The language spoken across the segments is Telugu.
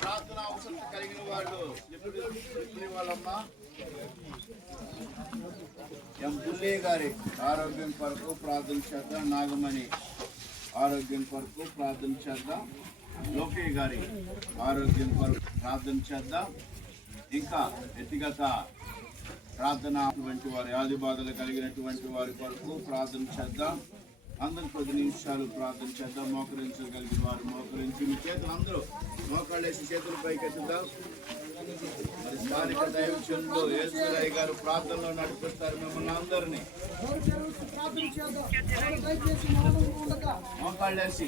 ప్రార్థన అవసరం కలిగిన వాళ్ళు వాళ్ళమ్మా ఎం పుల్లే గారి ఆరోగ్యం కొరకు ప్రార్థన చేద్దాం. నాగమణి ఆరోగ్యం కొరకు ప్రార్థన చేద్దాం. లోకయ్య గారి ఆరోగ్యం కొరకు ప్రార్థన చేద్దాం. ఇంకా వ్యక్తిగత ప్రార్థన అటువంటి వారి ఆది బాధలు కలిగినటువంటి వారి కొరకు ప్రార్థన చేద్దాం. అందరు 10 నిమిషాలు ప్రార్థన చేద్దాం. మోకరించగలిగిన వారు మోకరించి మీ చేతులు అందరూ మోకాళ్ళేసి చేతులు పైకెత్తుదాం. మరి స్థానిక దైవజనులు యేసురాయ్ గారు ప్రార్థనలో నడిపిస్తారు మిమ్మల్ని అందరినీ. మోకాళ్ళేసి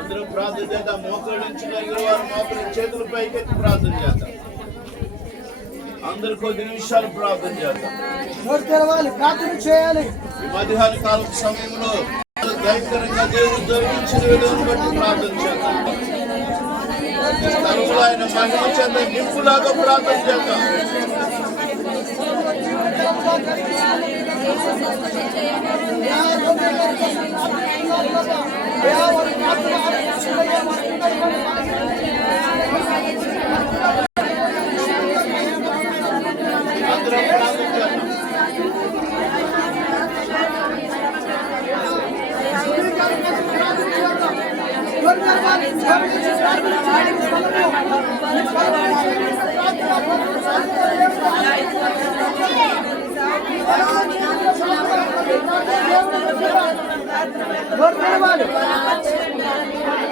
అందరూ ప్రార్థన చేద్దాం. మోకరించగలిగిన వారు మోకరించి చేతుల పైకెత్తి ప్రార్థన చేద్దాం. అందరు 10 నిమిషాలు ప్రార్థన చేద్దాం. ప్రార్థన చేయాలి. ఈ మధ్యాహ్న కాల సమయంలో దైవికంగా దేవుడు జరిగించిన విధానం బట్టి ప్రార్థన చేద్దాం. స్థలంలో ఆయన మహిమ చేత నింపులాగా ప్రార్థన చేద్దాం.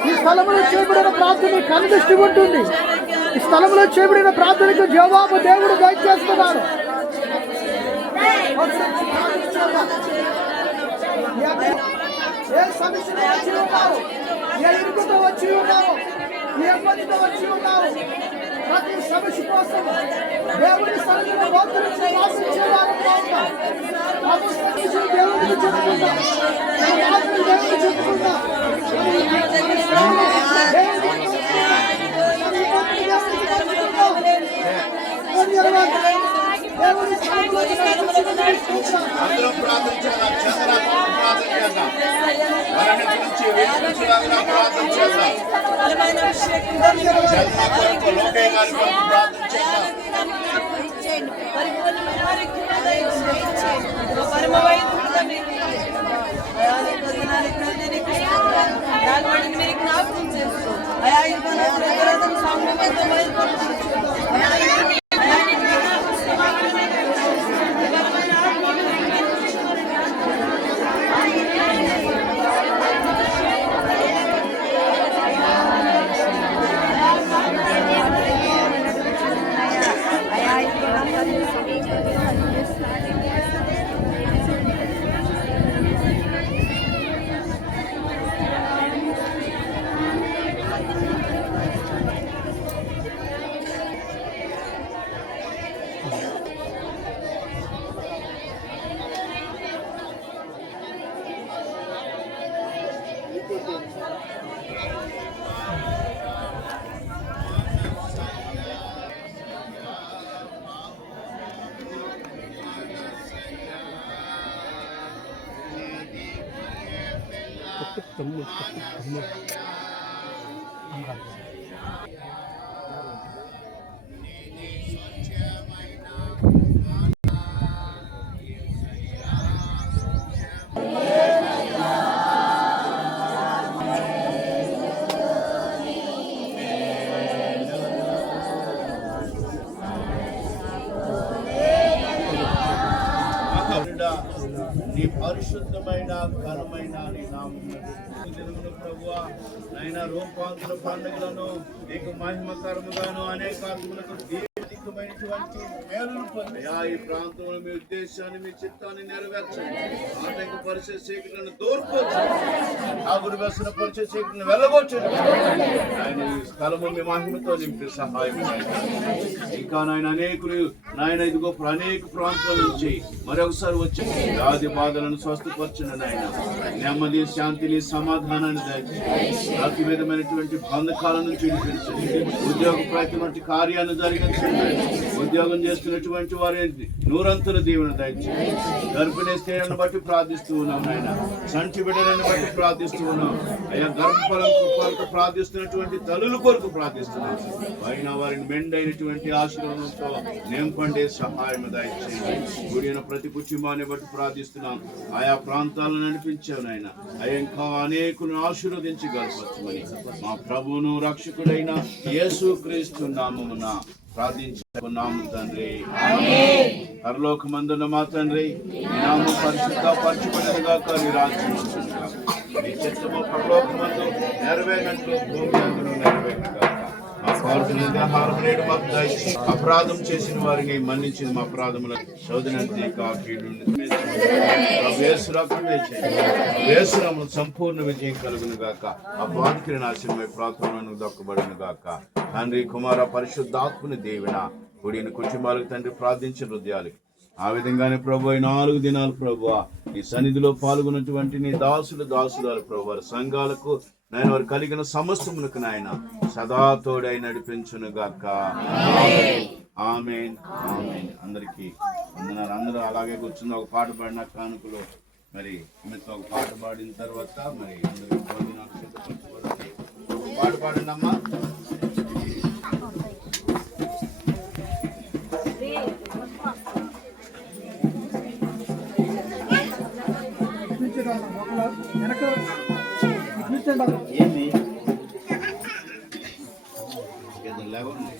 ఈ స్థలంలో చేయబడిన ప్రార్థన కనుదృష్టి ఉంటుంది. ఈ స్థలంలో చేయబడిన ప్రార్థనకు జవాబు దేవుడు దయచేస్తున్నారు. ఏ సమస్యతో వచ్చి ఉన్నావు, ఏ ఇరుకుతో వచ్చి ఉన్నావు, ఏ ఇబ్బందితో వచ్చి ఉన్నావు, ప్రతి సమస్య కోసం దేవుడి స్థలంలో మోకరించి వాసించేవారు దేవుడిని చెప్పుకుంటా దేవుడిని చెప్పుకుంటా అందరూ ప్రార్థించాలి. చంద్రాత్మ ప్రార్థన చేద్దాం. మరణి గురించి వేయించలాగా ప్రార్థన చేద్దాం. జన్మ కొరకు లోకే గారి కొరకు ప్రార్థన చేద్దాం. మీరు జ్ఞాపకం చేస్తూ నీ పరిశుద్ధమైన ఘనమైన నీ నామమున ప్రభువా నైనా రూపాంతర పండుగలను నీకు మహిమకరముగాను అనేక ఆత్మలకు దీర్ఘమైనటువంటి మేలును పొందయా. ఈ ప్రాంతంలో మీ ఉద్దేశాన్ని మీ చిత్తాన్ని నెరవేర్చండి. ఆటంక పరిచయ శేఖరులను దూర్పొచ్చండి. ఆగుడు వ్యసన పరిచయ శేఖరులను వెళ్ళగొచ్చండి. ఆయన ఈ స్థలము మీ మహిమతో నింపి సహాయం ఇంకా నాయన అనేకులు నాయన ఇదిగో అనేక ప్రాంతాల నుంచి మరొకసారి వచ్చి వ్యాధి బాధలను స్వస్థపరచండి నాయన. నెమ్మది శాంతిని సమాధానాన్ని దయచేయండి. ప్రతి విధమైనటువంటి బంధకాల నుంచి విడిపించండి. ఉద్యోగ ప్రతి కార్యాన్ని జరిగించండి. ఉద్యోగం చేస్తున్నటువంటి వారి నూరంతుల దీవెన దయచేయండి. గర్భిణీ స్త్రీలను బట్టి ప్రార్థిస్తూ ఉన్నాం నాయన. సంటి బిడ్డలను బట్టి ప్రార్థిస్తూ ఉన్నాం అయ్యా. గర్భఫలం కొరకు ప్రార్థిస్తున్నటువంటి తల్లుల కొరకు ప్రార్థిస్తున్నాం. పైన వారిని మెండైనటువంటి ఆశీర్వాదంతో నింపండి, సహాయం దయచేయండి. కూడిన ప్రతి కుటుంబాన్ని బట్టి ప్రార్థిస్తున్నాం. ఆయా ప్రాంతాలను నడిపించావు నాయన. అయ్యా ఇంకా అనేకులను ఆశీర్వదించి గడపచ్చమని మా ప్రభువును రక్షకుడైన యేసు క్రీస్తు నామమున ప్రార్థించుకున్నాము తండ్రి. పరలోకమందున్న మా తండ్రి, నీ నామం పరిశుద్ధపరచబడునుగాక, నీ రాజ్యం వచ్చునుగాక, నీ చిత్తము పరలోకమందు నెరవేరినట్లు భూమి అందును నెరవేరునుగాక. మా ప్రార్థన ఆహారం నేడు మాకు దయచేసి, అపరాధం చేసిన వారిని మన్నించిన మా అపరాధముల శోధనంతి వేసురాములు సంపూర్ణ విజయం కలుగును గాక. ఆ బాధితుల నాశనమై ప్రార్థనను దొక్కబడును గాక. తండ్రి కుమార పరిశుద్ధాత్మని దీవెన కూడిన కుటుంబాలకు తండ్రి ప్రార్థించిన హృదయాలకి ఆ విధంగానే ప్రభు 4 దినాలు ప్రభు ఈ సన్నిధిలో పాల్గొన్నటువంటి నీ దాసులు ప్రభు వారి సంఘాలకు నాయన వారు కలిగిన సమస్తములకు నాయన సదా తోడై నడిపించును గాక. ఆమేన్ ఆమేన్. అందరికీ వందనాలు. అందరూ అలాగే కూర్చుని ఒక పాట పాడిన కానుకలు మరి ఒక పాట పాడిన తర్వాత మరి అందరూ పాట పాడండి అమ్మా. ఏంది లేవండి.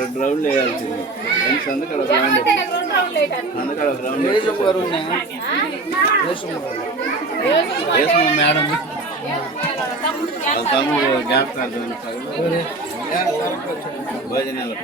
రెండు రౌండ్లు వేయాల్సింది. అందుకడ గ్రౌండ్ మేడం తమ్ముడు జ్ఞాపకాలు భోజనాలు